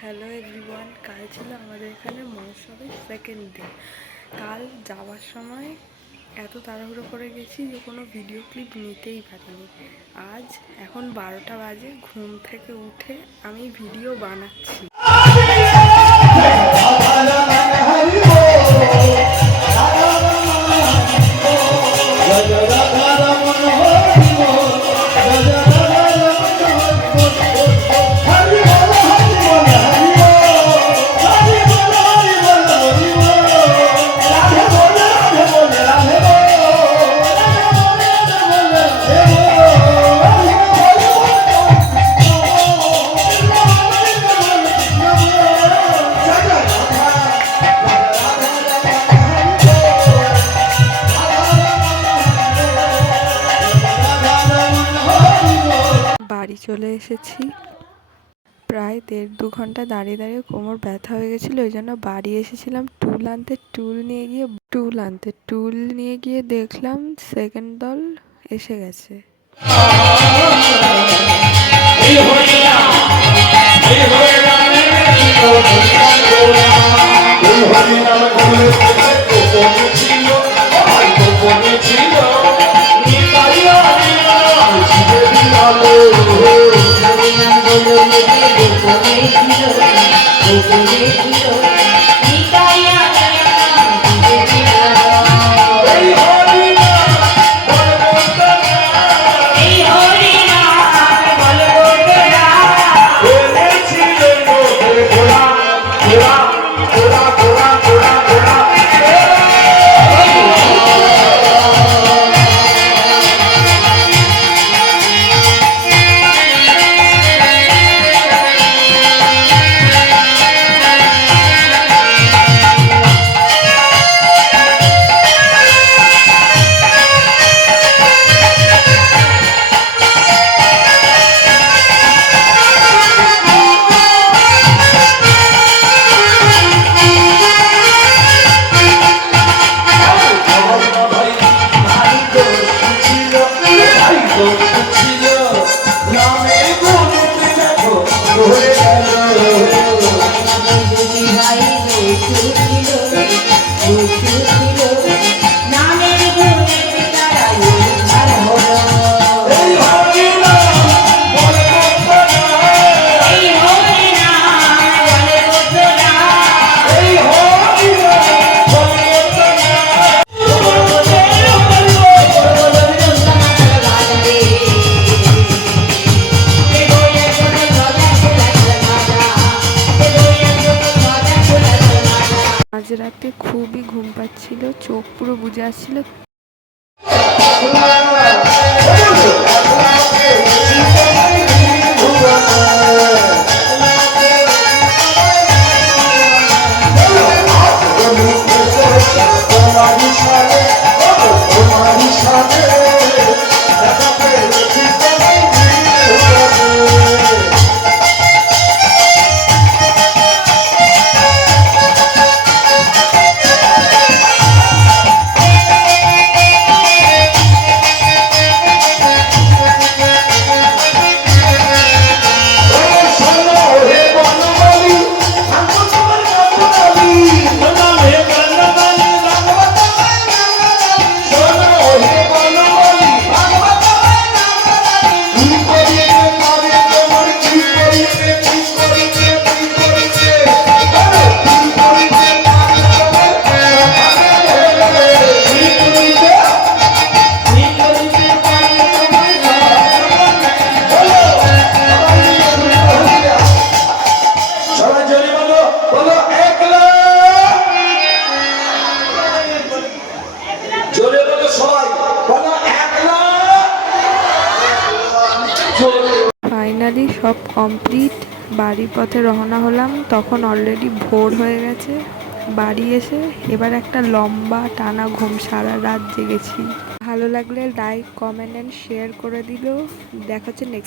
Hello everyone কাল ছিল আমাদের এখানে মহোৎসবের সেকেন্ড দিন কাল যাওয়ার সময় এত তাড়াহুড়ো করে গেছি যে কোনো ভিডিও ক্লিপ নিতেই পারিনি। আজ এখন বারোটা বাজে, ঘুম থেকে উঠে আমি ভিডিও বানাচ্ছি। চলে এসেছি। প্রায় দেড় দু ঘণ্টা দাঁড়িয়ে দাঁড়িয়ে কোমর ব্যথা হয়ে গেছিল, ওই জন্য বাড়ি এসেছিলাম টুল আনতে। টুল নিয়ে গিয়ে, টুল আনতে, টুল নিয়ে গিয়ে দেখলাম সেকেন্ড দল এসে গেছে। আজ রাতে খুবই ঘুম পাচ্ছিল চোখ পুরো বুঝে আসছিল। ফাইনালি সব কমপ্লিট বাড়ির পথে রওনা হলাম, তখন অলরেডি ভোর হয়ে গেছে। বাড়ি এসে এবার একটা লম্বা, টানা ঘুম সারা রাত জেগেছি। ভালো লাগলে লাইক কমেন্ট অ্যান্ড শেয়ার করে দিল। দেখাচ্ছে নেক্সট